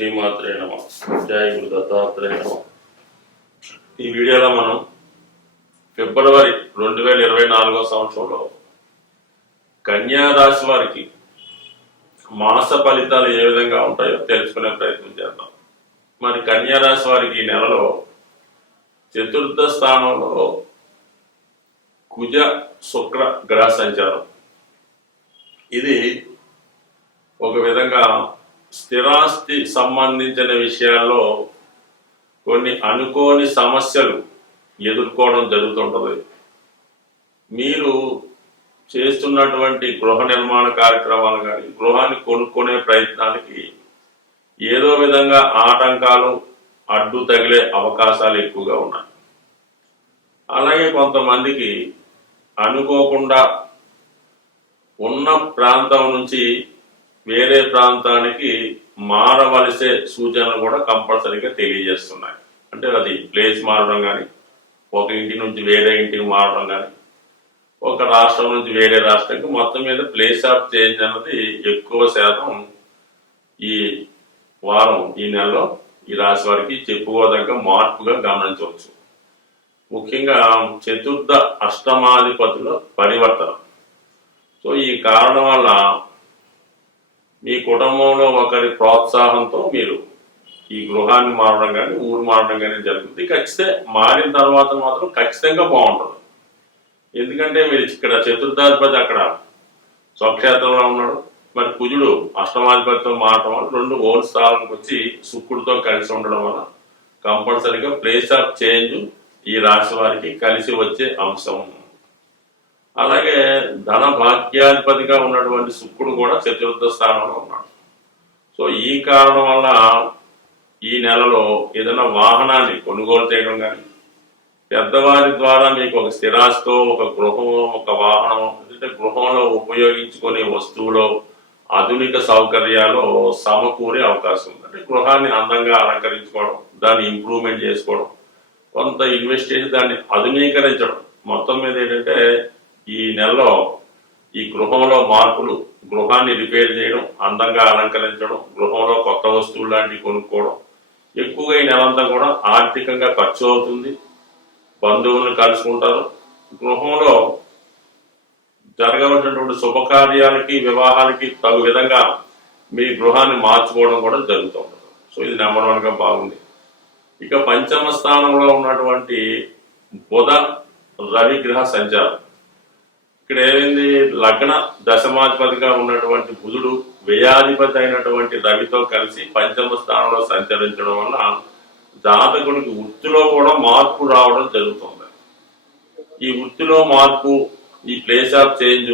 శ్రీమాత్రే నమ. జయ గురు దత్తాత్రేయ నమ. ఈ వీడియోలో మనం ఫిబ్రవరి 2024 సంవత్సరంలో కన్యా రాశి వారికి మాస ఫలితాలు ఏ విధంగా ఉంటాయో తెలుసుకునే ప్రయత్నం చేద్దాం. మరి కన్యా రాశి వారికి ఈ నెలలో చతుర్థ స్థానంలో కుజ శుక్ర గ్రహ సంచారం. ఇది ఒక విధంగా స్థిరాస్తి సంబంధించిన విషయాల్లో కొన్ని అనుకోని సమస్యలు ఎదుర్కోవడం జరుగుతుంటుంది. మీరు చేస్తున్నటువంటి గృహ నిర్మాణ కార్యక్రమాలు కానీ గృహాన్ని కొనుక్కునే ప్రయత్నానికి ఏదో విధంగా ఆటంకాలు అడ్డు తగిలే అవకాశాలు ఎక్కువగా ఉన్నాయి. అలాగే కొంతమందికి అనుకోకుండా ఉన్న ప్రాంతం నుంచి వేరే ప్రాంతానికి మారవలసే సూచనలు కూడా కంపల్సరీగా తెలియజేస్తున్నాయి. అంటే అది ప్లేస్ మారడం కానీ, ఒక ఇంటి నుంచి వేరే ఇంటికి మారడం కానీ, ఒక రాష్ట్రం నుంచి వేరే రాష్ట్రానికి, మొత్తం మీద ప్లేస్ ఆఫ్ చేంజ్ అన్నది ఎక్కువ శాతం ఈ వారం ఈ నెలలో ఈ రాశి వారికి చెప్పుకోదగ్గ మార్పుగా గమనించవచ్చు. ముఖ్యంగా చతుర్థ అష్టమాధిపతుల పరివర్తన. సో ఈ కారణం వల్ల మీ కుటుంబంలో ఒకరి ప్రోత్సాహంతో మీరు ఈ గృహాన్ని మారడం కానీ ఊరు మారడం కానీ జరుగుతుంది. ఖచ్చితంగా మారిన తర్వాత మాత్రం ఖచ్చితంగా బాగుంటుంది. ఎందుకంటే మీరు ఇక్కడ చతుర్థాధిపతి అక్కడ స్వక్షేత్రంలో ఉన్నాడు. మరి కుజుడు అష్టమాధిపతితో మారడం వల్ల రెండు ఓన్ స్థానానికి వచ్చి శుక్రుడితో కలిసి ఉండడం వల్ల కంపల్సరీగా ప్లేస్ ఆఫ్ చేంజ్ ఈ రాశి వారికి కలిసి వచ్చే అంశం. అలాగే ధన భాగ్యాధిపతిగా ఉన్నటువంటి శుక్రుడు కూడా చతుర్థ స్థానంలో ఉన్నాడు. సో ఈ కారణం వల్ల ఈ నెలలో ఏదైనా వాహనాన్ని కొనుగోలు చేయడం కానీ, పెద్దవారి ద్వారా మీకు ఒక స్థిరాస్తో ఒక గృహం ఒక వాహనం అంటే గృహంలో ఉపయోగించుకునే వస్తువులో ఆధునిక సౌకర్యాలు సమకూరే అవకాశం ఉంది. అంటే గృహాన్ని అందంగా అలంకరించుకోవడం, దాన్ని ఇంప్రూవ్మెంట్ చేసుకోవడం, కొంత ఇన్వెస్ట్ చేసి దాన్ని ఆధునీకరించడం. మొత్తం మీద ఏంటంటే ఈ నెలలో ఈ గృహంలో మార్పులు, గృహాన్ని రిపేర్ చేయడం, అందంగా అలంకరించడం, గృహంలో కొత్త వస్తువులు లాంటివి కొనుక్కోవడం. ఎక్కువగా ఈ నెలంతా కూడా ఆర్థికంగా ఖర్చు అవుతుంది. బంధువులను కలుసుకుంటారు. గృహంలో జరగవలసినటువంటి శుభకార్యాలకి వివాహాలకి తగు విధంగా మీ గృహాన్ని మార్చుకోవడం కూడా జరుగుతూ ఉంటుంది. సో ఇది నెంబర్ 1గా బాగుంది. ఇక పంచమ స్థానంలో ఉన్నటువంటి బుధ రవి గ్రహ సంచారం. ఇక్కడ ఏమైంది, లగ్న దశమాధిపతిగా ఉన్నటువంటి బుధుడు వ్యయాధిపతి అయినటువంటి రవితో కలిసి పంచమ స్థానంలో సంచరించడం వల్ల జాతకుడికి వృత్తిలో కూడా మార్పు రావడం జరుగుతుంది. ఈ వృత్తిలో మార్పు, ఈ ప్లేస్ ఆఫ్ చేంజ్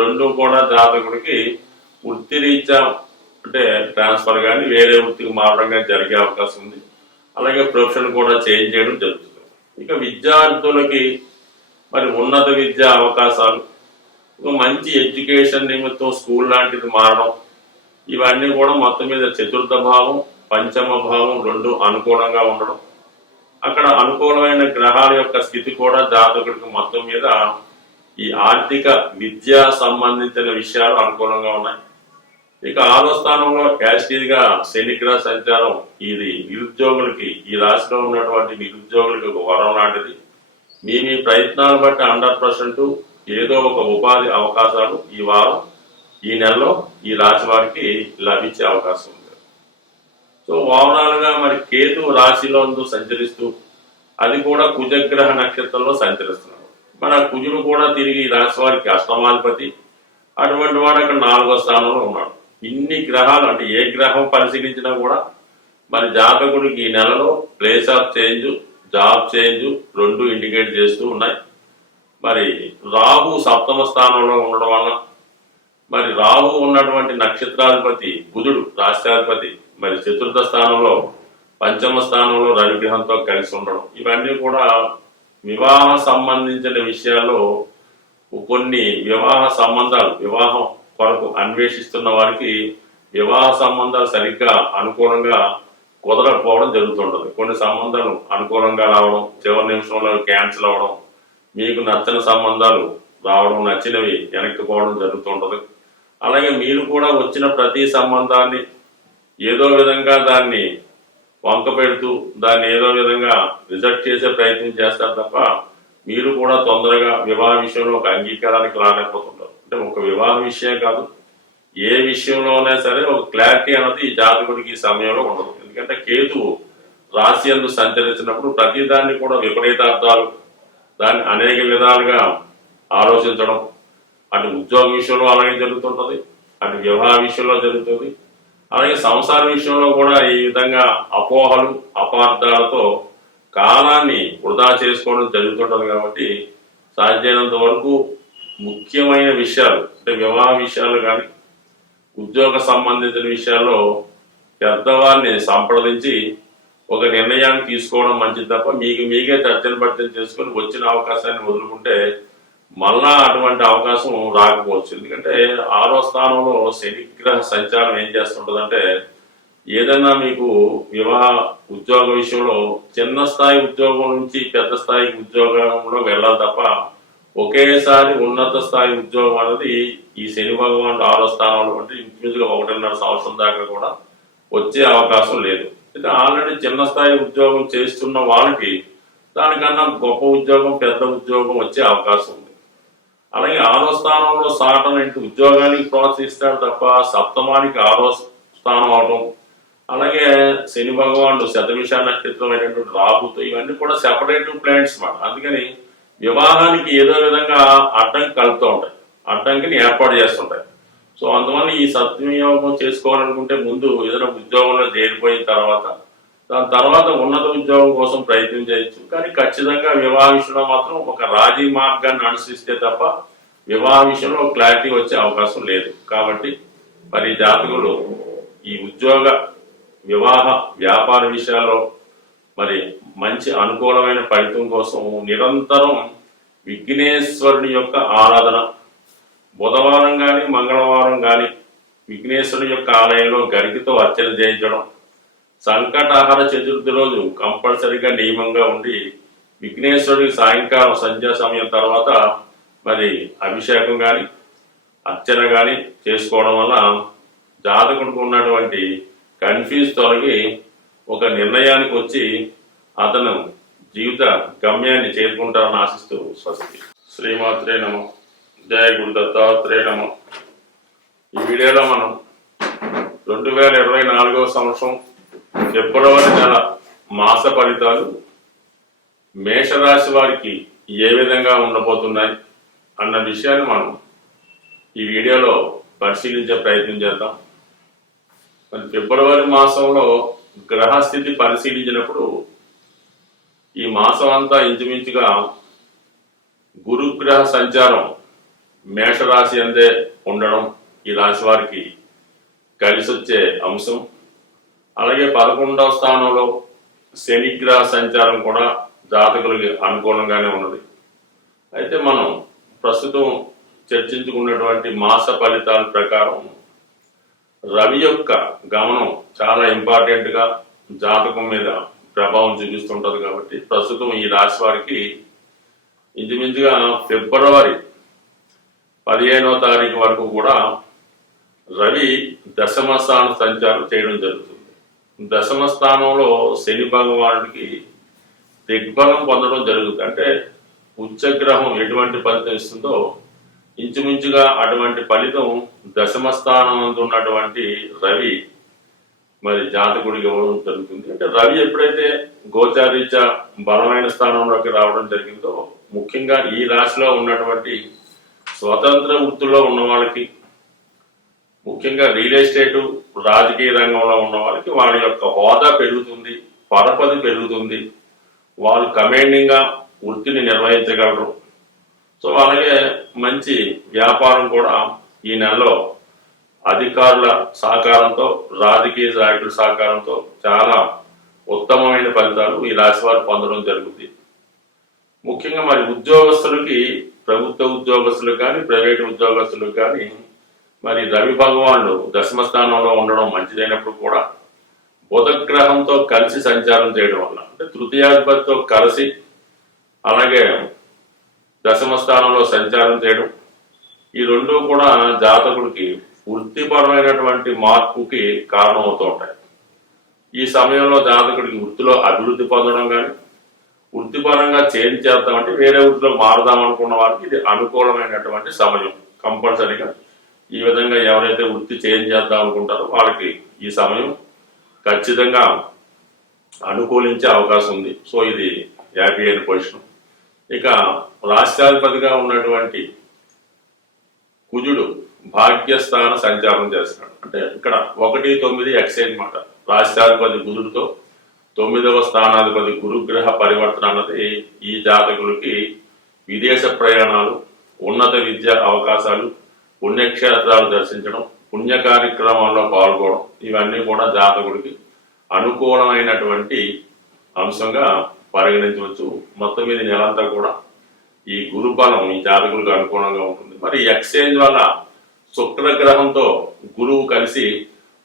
రెండు కూడా జాతకుడికి వృత్తి రీత్యా అంటే ట్రాన్స్ఫర్ కానీ వేరే వృత్తికి మారడం కానీ జరిగే అవకాశం ఉంది. అలాగే ప్రొఫెషన్ కూడా చేంజ్ చేయడం జరుగుతుంది. ఇక విద్యార్థులకి మరి ఉన్నత విద్యా అవకాశాలు, మంచి ఎడ్యుకేషన్ నిమిత్తం స్కూల్ లాంటిది మారడం, ఇవన్నీ కూడా మొత్తం మీద చతుర్థ భావం పంచమ భావం రెండు అనుకూలంగా ఉండడం, అక్కడ అనుకూలమైన గ్రహాల యొక్క స్థితి కూడా జాతకుడికి మొత్తం మీద ఈ ఆర్థిక విద్యా సంబంధించిన విషయాలు అనుకూలంగా ఉన్నాయి. ఇక 6వ స్థానంలో యాస్టీగా శని గ్రహ సంచారం. ఇది నిరుద్యోగులకి, ఈ రాశిలో ఉన్నటువంటి నిరుద్యోగులకి ఒక వరం లాంటిది. మీ ప్రయత్నాలు బట్టి 100% ఏదో ఒక ఉపాధి అవకాశాలు ఈ వారం ఈ నెలలో ఈ రాశి వారికి లభించే అవకాశం ఉంది. సో ఓవరాల్గా మరి కేతు రాశిలో సంచరిస్తూ అది కూడా కుజగ్రహ నక్షత్రంలో సంచరిస్తున్నాడు. మన కుజుడు కూడా తిరిగి ఈ రాశి వారికి అష్టమాధిపతి. అటువంటి వాడు అక్కడ 4వ స్థానంలో ఉన్నాడు. ఇన్ని గ్రహాలు అంటే ఏ గ్రహం పరిశీలించినా కూడా మరి జాతకుడికి ఈ నెలలో place of change, job change రెండు ఇండికేట్ చేస్తూ ఉన్నాయి. మరి రాహు 7వ స్థానంలో ఉండడం వల్ల మరి రాహు ఉన్నటువంటి నక్షత్రాధిపతి బుధుడు రాష్ట్రాధిపతి మరి చతుర్థ స్థానంలో పంచమ స్థానంలో రవిగ్రహంతో కలిసి ఉండడం, ఇవన్నీ కూడా వివాహ సంబంధించిన విషయాల్లో కొన్ని వివాహ సంబంధాలు, వివాహం కొరకు అన్వేషిస్తున్న వారికి వివాహ సంబంధాలు సరిగ్గా అనుకూలంగా కుదరకపోవడం జరుగుతుంటుంది. కొన్ని సంబంధాలు అనుకూలంగా రావడం, చివరి నిమిషంలో క్యాన్సిల్ అవ్వడం, మీకు నచ్చని సంబంధాలు రావడం, నచ్చినవి వెనక్కిపోవడం జరుగుతుంటుంది. అలాగే మీరు కూడా వచ్చిన ప్రతి సంబంధాన్ని ఏదో విధంగా దాన్ని వంక పెడుతూ దాన్ని ఏదో విధంగా రిజెక్ట్ చేసే ప్రయత్నం చేస్తారు తప్ప మీరు కూడా తొందరగా వివాహ విషయంలో ఒక అంగీకారానికి రాలేకపోతుంటారు. అంటే ఒక వివాహ విషయం కాదు, ఏ విషయంలోనే సరే ఒక క్లారిటీ అన్నది ఈ జాతకుడికి ఈ సమయంలో ఉండదు. ఎందుకంటే కేతువు రాశి యందు సంచరించినప్పుడు ప్రతి దాన్ని కూడా విపరీతార్థాలు, దాన్ని అనేక విధాలుగా ఆలోచించడం, అటు ఉద్యోగ విషయంలో అలాగే జరుగుతుంటుంది, అటు వివాహ విషయంలో జరుగుతుంది, అలాగే సంసార విషయంలో కూడా ఈ విధంగా అపోహలు అపార్థాలతో కాలాన్ని వృధా చేసుకోవడం జరుగుతుంటుంది. కాబట్టి సాధ్యమైనంత వరకు ముఖ్యమైన విషయాలు అంటే వివాహ విషయాలు కానీ ఉద్యోగ సంబంధించిన విషయాల్లో పెద్దవారిని సంప్రదించి ఒక నిర్ణయాన్ని తీసుకోవడం మంచిది తప్ప మీకే తర్జన భర్జన చేసుకొని వచ్చిన అవకాశాన్ని వదులుకుంటే మళ్ళా అటువంటి అవకాశం రాకపోవచ్చు. ఎందుకంటే 6వ స్థానంలో శనిగ్రహ సంచారం ఏం చేస్తుంటుందంటే ఏదైనా మీకు వివాహ ఉద్యోగ విషయంలో చిన్న స్థాయి ఉద్యోగం నుంచి పెద్ద స్థాయి ఉద్యోగంలో వెళ్ళాలి తప్ప ఒకేసారి ఉన్నత స్థాయి ఉద్యోగం అనేది ఈ శని భగవానుడు 6వ స్థానంలో అంటే ఇంచుమించుగా 1.5 సంవత్సరం దాకా కూడా వచ్చే అవకాశం లేదు. అయితే ఆల్రెడీ చిన్న స్థాయి ఉద్యోగం చేస్తున్న వాళ్ళకి దానికన్నా గొప్ప ఉద్యోగం పెద్ద ఉద్యోగం వచ్చే అవకాశం ఉంది. అలాగే 6వ స్థానంలో సాటర్న్ ఇంటి ఉద్యోగానికి ప్రోత్సహిస్తాడు తప్ప సప్తమానికి 6వ స్థానం అవడం, అలాగే శని భగవానుడు శతభిష నక్షత్రం అయినటువంటి రాహుతో ఇవన్నీ కూడా సెపరేటివ్ ప్లానెట్స్ మాట. అందుకని వివాహానికి ఏదో విధంగా అడ్డంకి కలుపుతూ ఉంటాయి, అడ్డంకిని ఏర్పాటు చేస్తుంటాయి. సో అందువల్ల ఈ సద్వినియోగం చేసుకోవాలనుకుంటే ముందు ఏదైనా ఉద్యోగంలో చేరిపోయిన తర్వాత దాని తర్వాత ఉన్నత ఉద్యోగం కోసం ప్రయత్నం చేయొచ్చు. కానీ ఖచ్చితంగా వివాహ విషయంలో మాత్రం ఒక రాజీ మార్గాన్ని అనుసరిస్తే తప్ప వివాహ విషయంలో క్లారిటీ వచ్చే అవకాశం లేదు. కాబట్టి మరి జాతకులు ఈ ఉద్యోగ వివాహ వ్యాపార విషయాల్లో మరి మంచి అనుకూలమైన ఫలితం కోసం నిరంతరం విఘ్నేశ్వరుని యొక్క ఆరాధన, బుధవారం కానీ మంగళవారం కానీ విఘ్నేశ్వరుని యొక్క ఆలయంలో గరికతో అర్చన చేయించడం, సంకటాహార చతుర్థి రోజు కంపల్సరీగా నియమంగా ఉండి విఘ్నేశ్వరుడికి సాయంకాలం సంధ్యా సమయం తర్వాత మరి అభిషేకం కానీ అర్చన కానీ చేసుకోవడం వల్ల జాతకుడికి ఉన్నటువంటి కన్ఫ్యూజ్ తొలగి ఒక నిర్ణయానికి వచ్చి అతను జీవిత గమ్యాన్ని చేరుకుంటారని ఆశిస్తూ స్వస్తి. శ్రీమాత్రే నమః. జయ గురు దత్తాత్రేయ నమః. ఈ వీడియోలో మనం 2024వ సంవత్సరం ఫిబ్రవరి నెల మాస ఫలితాలు మేషరాశి వారికి ఏ విధంగా ఉండబోతున్నాయి అన్న విషయాన్ని మనం ఈ వీడియోలో పరిశీలించే ప్రయత్నం చేద్దాం. మరి ఫిబ్రవరి మాసంలో గ్రహస్థితి పరిశీలించినప్పుడు ఈ మాసం అంతా ఇంచుమించుగా గురుగ్రహ సంచారం మేషరాశి అందే ఉండడం ఈ రాశి వారికి కలిసి వచ్చే అంశం. అలాగే 11వ స్థానంలో శనిగ్రహ సంచారం కూడా జాతకులకి అనుకూలంగానే ఉన్నది. అయితే మనం ప్రస్తుతం చర్చించుకున్నటువంటి మాస ఫలితాల ప్రకారం రవి యొక్క గమనం చాలా ఇంపార్టెంట్గా జాతకం మీద ప్రభావం చూపిస్తుంటుంది. కాబట్టి ప్రస్తుతం ఈ రాశి వారికి ఇంచుమించుగా ఫిబ్రవరి 15వ తారీఖు వరకు కూడా రవి దశమ స్థానం సంచారం చేయడం జరుగుతుంది. దశమ స్థానంలో శని భగవానుడికి దిగ్బలం పొందడం జరుగుతుంది. అంటే ఉచ్చగ్రహం ఎటువంటి ఫలితం ఇస్తుందో ఇంచుమించుగా అటువంటి ఫలితం దశమ స్థానం ఉన్నటువంటి రవి మరి జాతకుడికి ఇవ్వడం జరుగుతుంది. అంటే రవి ఎప్పుడైతే గోచారీత్యా బలమైన స్థానంలోకి రావడం జరిగిందో ముఖ్యంగా ఈ రాశిలో ఉన్నటువంటి స్వతంత్ర వృత్తుల్లో ఉన్న వాళ్ళకి, ముఖ్యంగా రియల్ ఎస్టేటు రాజకీయ రంగంలో ఉన్న వాళ్ళకి వాళ్ళ యొక్క హోదా పెరుగుతుంది, పరపతి పెరుగుతుంది, వాళ్ళు కమాండింగ్గా వృత్తిని నిర్వహించగలరు. సో అలాగే మంచి వ్యాపారం కూడా ఈ నెలలో అధికారుల సహకారంతో, రాజకీయ నాయకుల సహకారంతో చాలా ఉత్తమమైన ఫలితాలు ఈ రాశి వారు పొందడం జరుగుతుంది. ముఖ్యంగా మరి ఉద్యోగస్తులకి, ప్రభుత్వ ఉద్యోగస్తులకు కానీ ప్రైవేటు ఉద్యోగస్తులకు కానీ మరి రవి భగవానుడు దశమ స్థానంలో ఉండడం మంచిదైనప్పుడు కూడా బుధగ్రహంతో కలిసి సంచారం చేయడం వల్ల అంటే తృతీయాధిపతితో కలిసి అలాగే దశమ స్థానంలో సంచారం చేయడం, ఈ రెండు కూడా జాతకుడికి వృత్తిపరమైనటువంటి మార్పుకి కారణమవుతూ ఉంటాయి. ఈ సమయంలో జాతకుడికి వృత్తిలో అభివృద్ధి పొందడం కానీ, వృత్తిపరంగా చేంజ్ చేద్దామంటే వేరే వృత్తిలో మారుదాం అనుకున్న వారికి ఇది అనుకూలమైనటువంటి సమయం. కంపల్సరీగా ఈ విధంగా ఎవరైతే వృత్తి చేంజ్ చేద్దాం అనుకుంటారో వాళ్ళకి ఈ సమయం ఖచ్చితంగా అనుకూలించే అవకాశం ఉంది. సో ఇది హ్యాపీ అయిన పొజిషన్. ఇక రాష్ట్రాధిపతిగా ఉన్నటువంటి కుజుడు భాగ్యస్థాన సంచారం చేస్తున్నాడు. అంటే ఇక్కడ 1-9 ఎక్సైజ్ మాట. రాష్ట్రాధిపతి కుజుడితో 9వ స్థానాధిపతి గురుగ్రహ పరివర్తన అన్నది ఈ జాతకులకి విదేశ ప్రయాణాలు, ఉన్నత విద్యా అవకాశాలు, పుణ్యక్షేత్రాలు దర్శించడం, పుణ్య కార్యక్రమాల్లో పాల్గొనడం, ఇవన్నీ కూడా జాతకుడికి అనుకూలమైనటువంటి అంశంగా పరిగణించవచ్చు. మొత్తం మీద నెలంతా కూడా ఈ గురుబలం ఈ జాతకులకు అనుకూలంగా ఉంటుంది. మరి ఎక్స్చేంజ్ వల్ల శుక్రగ్రహంతో గురువు కలిసి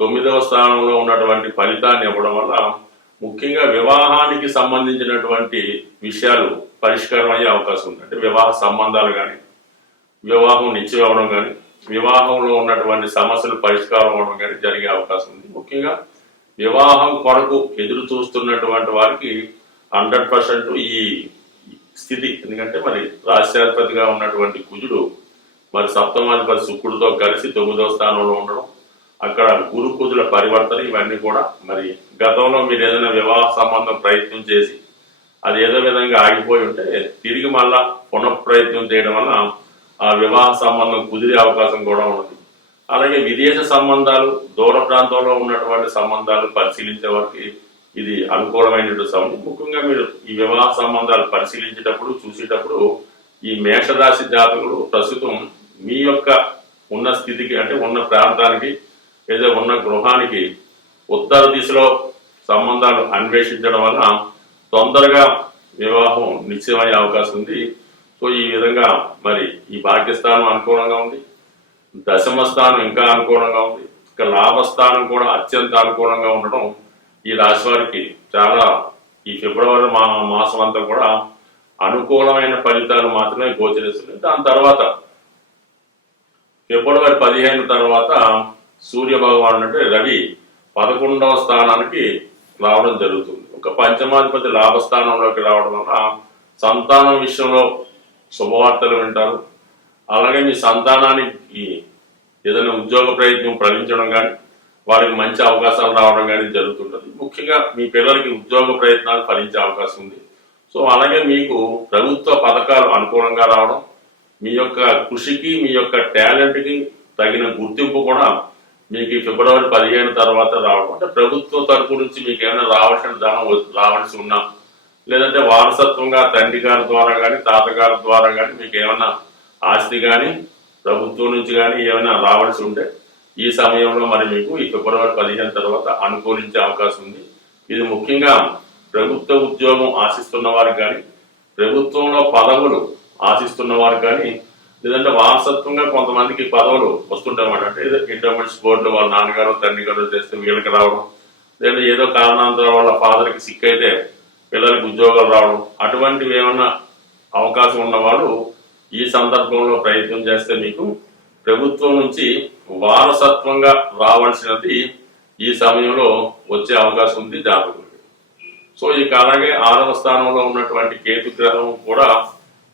9వ స్థానంలో ఉన్నటువంటి ఫలితాన్ని ఇవ్వడం వల్ల ముఖ్యంగా వివాహానికి సంబంధించినటువంటి విషయాలు పరిష్కారం అయ్యే అవకాశం ఉంది. అంటే వివాహ సంబంధాలు కానీ, వివాహం నిశ్చయం అవ్వడం కానీ, వివాహంలో ఉన్నటువంటి సమస్యలు పరిష్కారం అవ్వడం కానీ జరిగే అవకాశం ఉంది. ముఖ్యంగా వివాహం కొరకు ఎదురు చూస్తున్నటువంటి వారికి 100% ఈ స్థితి. ఎందుకంటే మరి రాష్ట్రాధిపతిగా ఉన్నటువంటి కుజుడు మరి సప్తమాధిపతి శుక్రుడితో కలిసి 9వ స్థానంలో ఉండడం, అక్కడ గురు కుజుల పరివర్తన, ఇవన్నీ కూడా మరి గతంలో మీరు ఏదైనా వివాహ సంబంధం ప్రయత్నం చేసి అది ఏదో విధంగా ఆగిపోయి ఉంటే తిరిగి మళ్ళా పునఃప్రయత్నం చేయడం వల్ల ఆ వివాహ సంబంధం కుదిరే అవకాశం కూడా ఉన్నది. అలాగే విదేశ సంబంధాలు, దూర ప్రాంతంలో ఉన్నటువంటి సంబంధాలు పరిశీలించే వారికి ఇది అనుకూలమైనటువంటి సమయం. ముఖ్యంగా మీరు ఈ వివాహ సంబంధాలు పరిశీలించేటప్పుడు చూసేటప్పుడు ఈ మేషరాశి జాతకులు ప్రస్తుతం మీ యొక్క ఉన్న స్థితికి, అంటే ఉన్న ప్రాంతానికి, ఏదో ఉన్న గృహానికి ఉత్తర దిశలో సంబంధాలు అన్వేషించడం వల్ల తొందరగా వివాహం నిశ్చయమయ్యే అవకాశం ఉంది. సో ఈ విధంగా మరి ఈ భాగ్యస్థానం అనుకూలంగా ఉంది, దశమ స్థానం ఇంకా అనుకూలంగా ఉంది, ఇక లాభస్థానం కూడా అత్యంత అనుకూలంగా ఉండడం ఈ రాశి వారికి చాలా ఈ ఫిబ్రవరి మాసం అంతా కూడా అనుకూలమైన ఫలితాలు మాత్రమే గోచరిస్తున్నాయి. దాని తర్వాత ఫిబ్రవరి 15 తర్వాత సూర్య భగవానుడు అంటే రవి 11వ స్థానానికి రావడం జరుగుతుంది. ఒక పంచమాధిపతి లాభస్థానంలోకి రావడం వల్ల సంతానం విషయంలో శుభవార్తలు వింటారు. అలాగే మీ సంతానానికి ఏదైనా ఉద్యోగ ప్రయత్నం ఫలించడం కానీ, వారికి మంచి అవకాశాలు రావడం కానీ జరుగుతుంటుంది. ముఖ్యంగా మీ పిల్లలకి ఉద్యోగ ప్రయత్నాలు ఫలించే అవకాశం ఉంది. సో అలాగే మీకు ప్రభుత్వ పథకాలు అనుకూలంగా రావడం, మీ యొక్క కృషికి, మీ యొక్క టాలెంట్కి తగిన గుర్తింపు కూడా మీకు ఫిబ్రవరి 15 తర్వాత రావడం. అంటే ప్రభుత్వ తరపు నుంచి మీకు ఏమైనా రావాల్సిన ధనం రావాల్సి ఉన్నా, లేదంటే వారసత్వంగా తండ్రి గారి ద్వారా కానీ, తాతగారి ద్వారా కానీ మీకు ఏమైనా ఆస్తి కానీ ప్రభుత్వం నుంచి కానీ ఏమైనా రావాల్సి ఉంటే ఈ సమయంలో మరి మీకు ఈ ఫిబ్రవరి 15 తర్వాత అనుకూలించే అవకాశం ఉంది. ఇది ముఖ్యంగా ప్రభుత్వ ఉద్యోగం ఆశిస్తున్న వారికి కానీ, ప్రభుత్వంలో పదవులు ఆశిస్తున్న వారికి కానీ, లేదంటే వారసత్వంగా కొంతమందికి పదవులు వస్తుంటాయన్నమాట. అంటే ఏదో ఇంటర్మీడియట్ బోర్డులో వాళ్ళ నాన్నగారు తండ్రి గారు చేస్తే వీళ్ళకి రావడం, లేదా ఏదో కారణాంతరం వాళ్ళ ఫాదర్కి సిక్ అయితే పిల్లలకి ఉద్యోగాలు రావడం, అటువంటివి ఏమన్నా అవకాశం ఉన్నవాళ్ళు ఈ సందర్భంలో ప్రయత్నం చేస్తే మీకు ప్రభుత్వం నుంచి వారసత్వంగా రావాల్సినది ఈ సమయంలో వచ్చే అవకాశం ఉంది జాతకులకి. సో ఇక అలాగే 6వ స్థానంలో ఉన్నటువంటి కేతు గ్రహం కూడా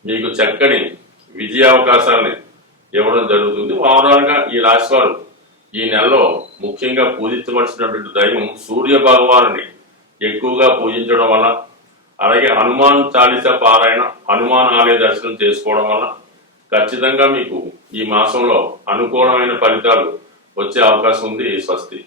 మీకు చక్కని విజయావకాశాన్ని ఇవ్వడం జరుగుతుంది. ఓవరాల్గా ఈ రాశి వారు ఈ నెలలో ముఖ్యంగా పూజించవలసినటువంటి దైవం సూర్య భగవానుని ఎక్కువగా పూజించడం వల్ల, అలాగే హనుమాన్ చాలీసా పారాయణ, హనుమాన్ ఆలయ దర్శనం చేసుకోవడం వల్ల ఖచ్చితంగా మీకు ఈ మాసంలో అనుకూలమైన ఫలితాలు వచ్చే అవకాశం ఉంది. స్వస్తి.